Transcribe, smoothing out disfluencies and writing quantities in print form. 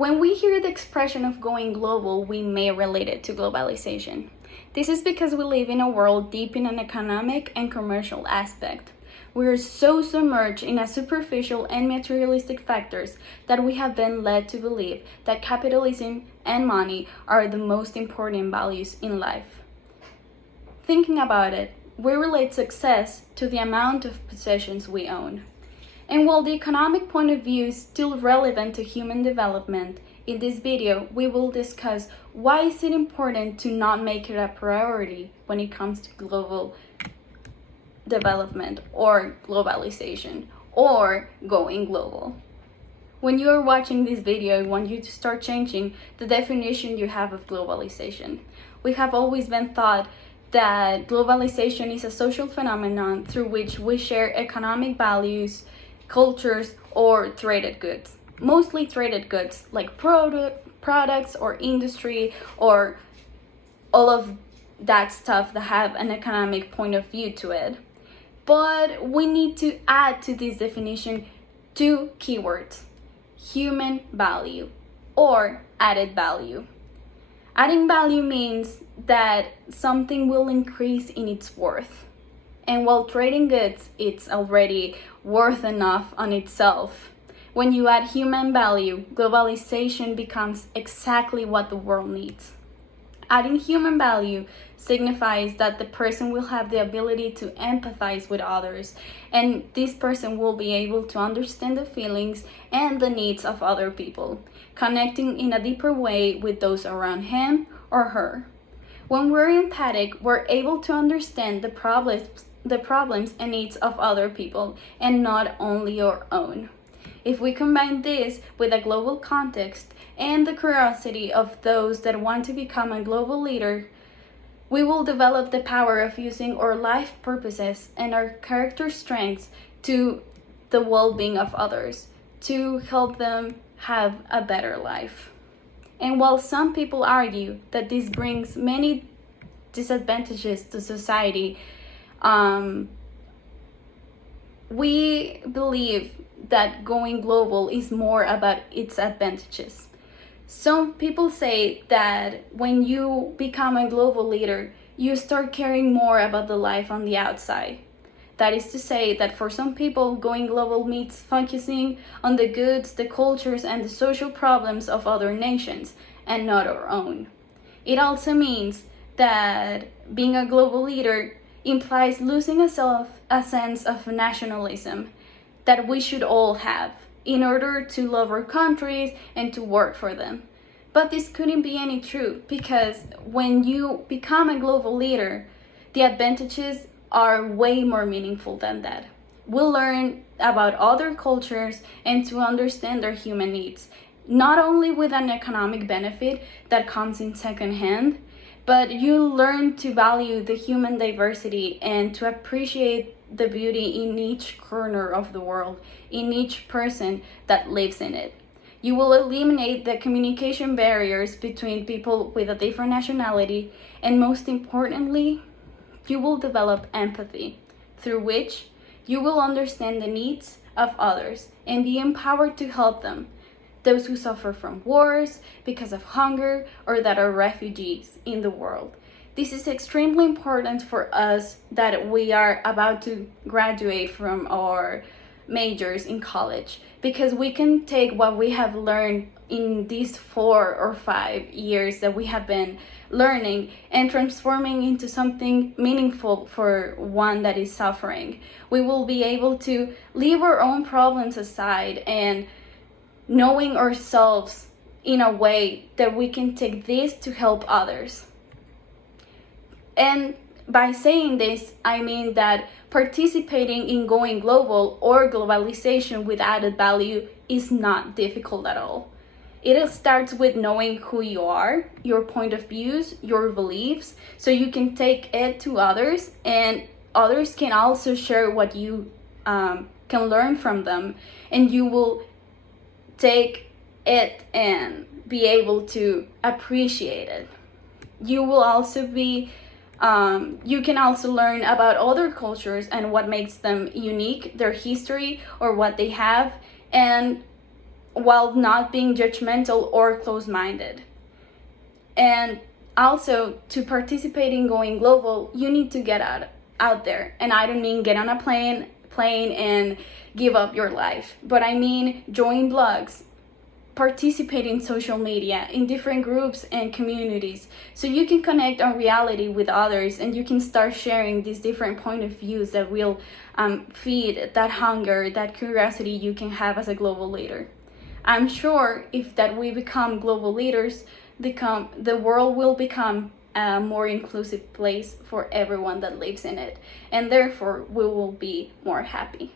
When we hear the expression of going global, we may relate it to globalization. This is because we live in a world deep in an economic and commercial aspect. We are so submerged in a superficial and materialistic factors that we have been led to believe that capitalism and money are the most important values in life. Thinking about it, we relate success to the amount of possessions we own. And while the economic point of view is still relevant to human development, in this video we will discuss why is it important to not make it a priority when it comes to global development or globalization or going global. When you are watching this video, I want you to start changing the definition you have of globalization. We have always been taught that globalization is a social phenomenon through which we share economic values, cultures, or traded goods. Mostly traded goods like products or industry or all of that stuff that have an economic point of view to it. But we need to add to this definition two keywords: human value or added value. Adding value means that something will increase in its worth. And while trading goods, it's already worth enough on itself. When you add human value, globalization becomes exactly what the world needs. Adding human value signifies that the person will have the ability to empathize with others, and this person will be able to understand the feelings and the needs of other people, connecting in a deeper way with those around him or her. When we're empathic, we're able to understand the problems and needs of other people and not only our own. If we combine this with a global context and the curiosity of those that want to become a global leader, we will develop the power of using our life purposes and our character strengths to the well-being of others, to help them have a better life. And while some people argue that this brings many disadvantages to society, we believe that going global is more about its advantages. Some people say that when you become a global leader, you start caring more about the life on the outside. That is to say that for some people, going global means focusing on the goods, the cultures, and the social problems of other nations, and not our own. It also means that being a global leader implies losing a sense of nationalism that we should all have in order to love our countries and to work for them. But this couldn't be any true, because when you become a global leader, the advantages are way more meaningful than that. We'll learn about other cultures and to understand their human needs, not only with an economic benefit that comes in second hand, but you learn to value the human diversity and to appreciate the beauty in each corner of the world, in each person that lives in it. You will eliminate the communication barriers between people with a different nationality, and most importantly, you will develop empathy, through which you will understand the needs of others and be empowered to help them. Those who suffer from wars because of hunger or that are refugees in the world. This is extremely important for us that we are about to graduate from our majors in college, because we can take what we have learned in these 4 or 5 years that we have been learning and transforming into something meaningful for one that is suffering. We will be able to leave our own problems aside and knowing ourselves in a way that we can take this to help others. And by saying this, I mean that participating in going global or globalization with added value is not difficult at all. It starts with knowing who you are, your point of views, your beliefs, so you can take it to others, and others can also share what you can learn from them, and you will take it and be able to appreciate it. You will also be you can also learn about other cultures and what makes them unique, their history or what they have, and while not being judgmental or close-minded. And also, to participate in going global, you need to get out there. And I don't mean get on a plane and give up your life, but I mean join blogs, participate in social media, in different groups and communities, so you can connect on reality with others, and you can start sharing these different point of views that will feed that hunger, that curiosity you can have as a global leader. I'm sure if that we become global leaders, the world will become a more inclusive place for everyone that lives in it, and therefore we will be more happy.